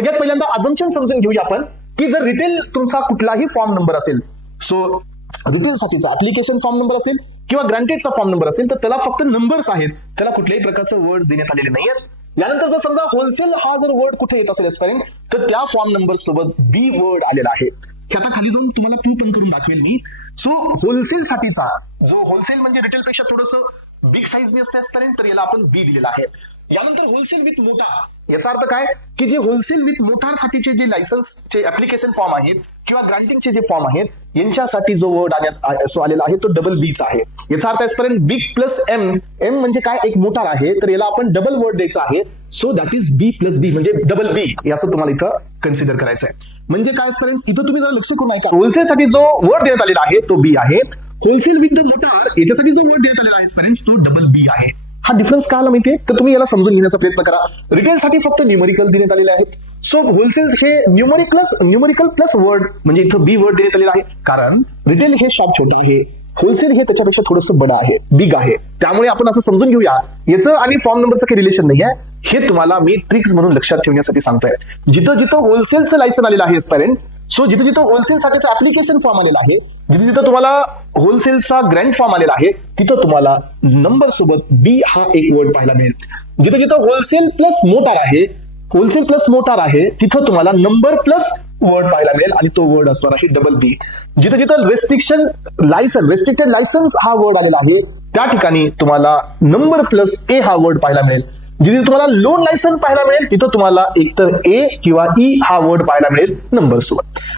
सगळ्यात पहिल्यांदा अजम्पशन समजून घेऊया आपण की जर रिटेल तुमचा कुठलाही फॉर्म नंबर असेल, सो रिटेल साठीचा ऍप्लिकेशन फॉर्म नंबर असेल किंवा ग्रांटेडचा फॉर्म नंबर असेल तर त्याला फक्त नंबर्स आहेत, त्याला कुठल्याही प्रकारचं वर्ड देण्यात आलेले नाहीयेत. यानंतर जर समजा होलसेल हा जर वर्ड कुठे येत असेल एस्पायरिंग तर त्या फॉर्म नंबर सोबत बी वर्ड आलेला आहे. हे आता खाली जाऊन तुम्हाला प्रूव्ह पण करून दाखवेल मी. सो होलसेल साठीचा जो होलसेल म्हणजे रिटेल पेक्षा थोडस बिग साईज एस्पायरिंग तर याला आपण बी दिलेला आहे. यानंतर होलसेल विथ मोटार, याचा अर्थ काय की जे होलसेल विथ मोटार साठीचे जे लायसन्सचे ऍप्लिकेशन फॉर्म आहेत किंवा ग्रांटिंगचे जे फॉर्म आहेत यांच्यासाठी जो वर्ड आलेला आहे तो डबल बीचा आहे. याचा अर्थ aspiring big plus M, M म्हणजे काय एक मोटार आहे तर याला आपण डबल वर्ड द्यायचा आहे. So that is B plus B म्हणजे डबल बी असं तुम्हाला इथं कन्सिडर करायचं आहे. म्हणजे काय फ्रेंड्स इथं तुम्ही जरा लक्ष करून ऐका, होलसेल साठी जो वर्ड देण्यात आलेला आहे तो बी आहे. होलसेल विथ द मोटार याच्यासाठी जो वर्ड देण्यात आलेला आहे फ्रेंड्स तो डबल बी आहे. हा डिफरन्स काय आला माहितीये तर तुम्ही याला समजून घेण्याचा प्रयत्न करा. रिटेल साठी फक्त न्यूमेरिकल देण्यात आलेले आहेत. सो होलसेल हे न्यूमेरिकल प्लस वर्ड म्हणजे इथं बी वर्ड देण्यात आलेला आहे कारण रिटेल हे शॉप छोटा आहे, होलसेल हे त्याच्यापेक्षा थोडंसं बडा आहे, बिग आहे. त्यामुळे आपण असं समजून घेऊया याचं आणि फॉर्म नंबरचं काही रिलेशन नाही आहे. हे तुम्हाला मी ट्रिक्स म्हणून लक्षात ठेवण्यासाठी सांगतोय. जिथं जिथं होलसेलचं लायसन आलेलं आहे एस्पायरंट, सो जिथं जिथं होलसेल साठीचं ऍप्लिकेशन फॉर्म आलेला आहे, जिथं जिथं तुम्हाला होलसेलचा ग्रँड फॉर्म आलेला आहे तिथं तुम्हाला नंबर सोबत बी हा एक वर्ड पाहायला मिळेल. जिथं जिथं होलसेल प्लस मोटार आहे तिथं तुम्हाला नंबर प्लस वर्ड पाहायला मिळेल आणि तो वर्ड असणार आहे डबल बी. जिथं जिथं रेस्ट्रिक्टेड लायसन्स हा वर्ड आलेला आहे त्या ठिकाणी तुम्हाला नंबर प्लस ए हा वर्ड पाहायला मिळेल. जिथे तुम्हाला लोन लायसन पाहायला मिळेल तिथं तुम्हाला एकतर ए किंवा ई हा वर्ड पाहायला मिळेल नंबर सोबत.